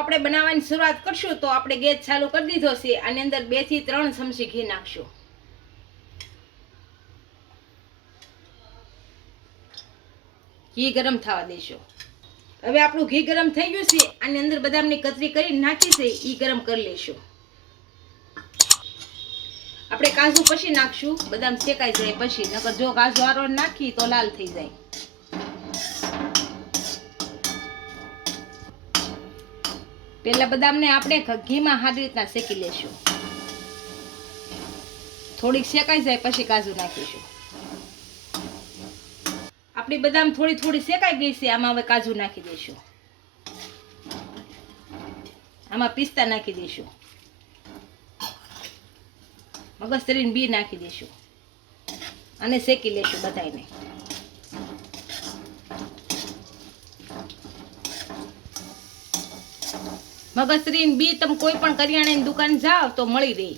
આપણે બનાવવાની શરૂઆત કરશું તો આપણે ગેસ ચાલુ કરી દીધો છે. આની અંદર 2 થી 3 ચમચી ઘી નાખશું. ઘી ગરમ થવા દેશું. હવે આપણું ઘી ગરમ થઈ ગયું છે. આની અંદર બદામની કતરી કરી નાખી છે એ ગરમ કરી લેશું. આપણે કાજુ પછી નાખશું, બદામ શેકાઈ જાય પછી, નકર જો કાજુ આરો નાખી તો લાલ થઈ જાય. પેલા બદામને આપણે ઘીમાં સારી રીતના શેકી લેશું. થોડીક શેકાઈ જાય પછી કાજુ નાખીશું. આપણી બદામ થોડી શેકાઈ ગઈ છે. આમાં હવે કાજુ નાખી દઈશું. આમાં પિસ્તા નાખી દઈશું. મગજતરીને બી નાખી દઈશું અને શેકી લેશું બધાને. મગજતરીને બી તમે કોઈ પણ કરિયાણાની દુકાન જાઓ તો મળી રહે.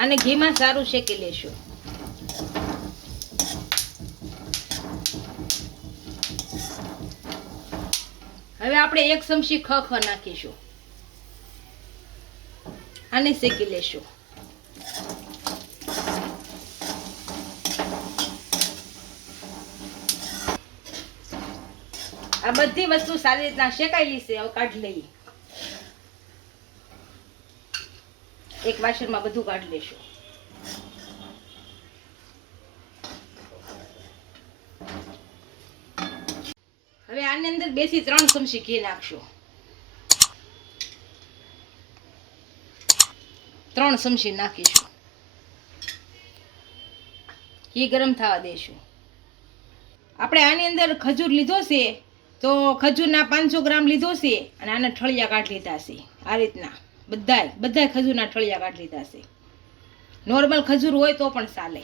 આને ઘીમાં સારું શેકી લેશું. હવે આપણે 1 ચમચી ખખ નાખીશું. આને શેકી લેશું. આ બધી વસ્તુ સારી રીતના શેકાયેલી છે. હવે કાઢી લઈએ. એક વાસણમાં બધું કાઢી લેશું. હવે આની અંદર 2 થી 3 ચમચી ઘી નાખશું. 3 ચમચી નાખીશું. ઘી ગરમ થવા દેશું. આપણે આની અંદર ખજૂર લીધો છે તો ખજૂરના 500 ગ્રામ લીધો છે અને આના ઠળિયા કાઢી લીધા છે. આ રીતના બધાય ખજૂરના ઠળિયા કાઢી લીધા છે. નોર્મલ ખજૂર હોય તો પણ ચાલે.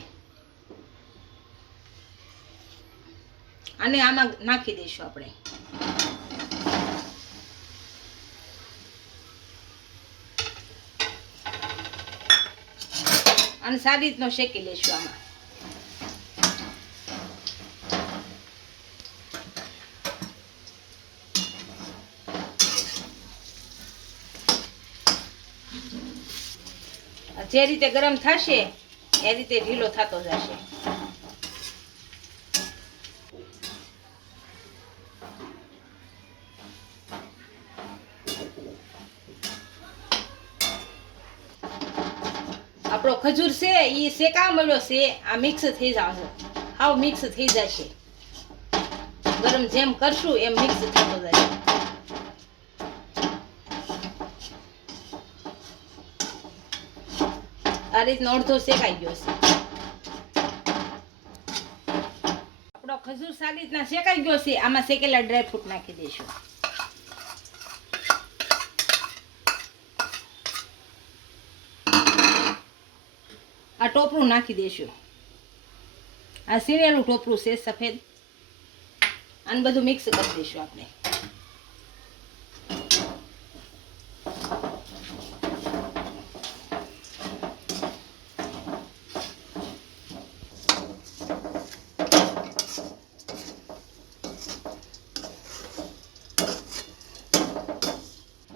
આને આમાં નાખી દઈશું આપણે. અને સારી રીતનો શેકી લેશું આમાં. જે રીતે ગરમ થશે એ રીતે ઢીલો થતો જશે. આપણો ખજૂર છે એ શેકા મળ્યો છે. આ મિક્સ થઈ જશે. હાવ મિક્સ થઈ જશે. ગરમ જેમ કરશું એમ મિક્સ થતો જશે. આ રીતનો અડધો શેકાઈ ગયો છે. આપણો ખજૂર સારી રીતના શેકાઈ ગયો છે. આમાં શેકેલા ડ્રાયફ્રૂટ નાખી દઈશું. આ ટોપરું નાખી દઈશું. આ સીણેલું ટોપરું છે સફેદ. આને બધું મિક્સ કરી દઈશું આપણે.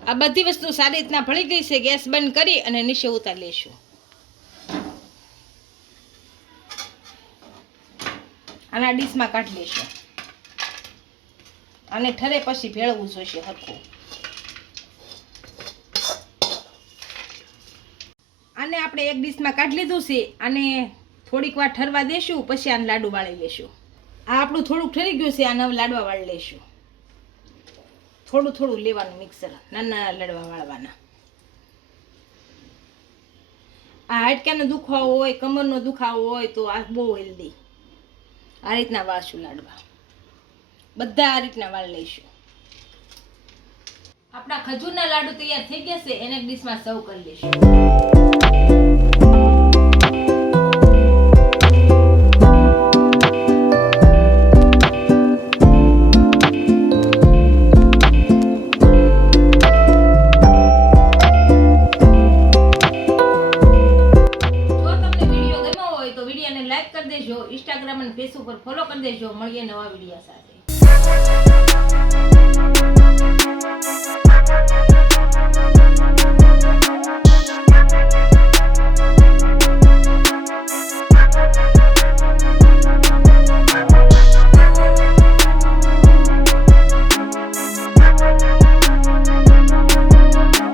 આ બધી વસ્તુ સારી રીતના ભળી ગઈ છે. ગેસ બંધ કરી અને નીચે ઉતારી લઈશું. આના ડીશમાં કાઢી લઈશું. અને ઠરે પછી ભેળવું જોઈશે હરખું. આને આપણે એક ડીશમાં કાઢી લીધું છે. આને થોડીક વાર ઠરવા દેશું પછી આને લાડુ વાળી લેશું. આ આપણું થોડુંક ઠરી ગયું છે. આને હવે લાડવા વાળી લેશું. થોડું લેવાનું મિક્સર. નાના લાડવા વાળવાના. આ હાડકાનો દુખાવો હોય, કમરનો દુખાવો હોય તો આ બહુ હેલ્ધી. આ રીતના વાળશું લાડવા. બધા આ રીતના વાળ લઈશું. આપણા ખજૂરના લાડુ તૈયાર થઈ ગયા છે. એને ડીશમાં સર્વ કરી લઈશું. વિડીયોને લાઈક કરી દેજો, ઇન્સ્ટાગ્રામ અને ફેસબુક પર ફોલો કરી દેજો. મળીએ નવા વિડીયો સાથે.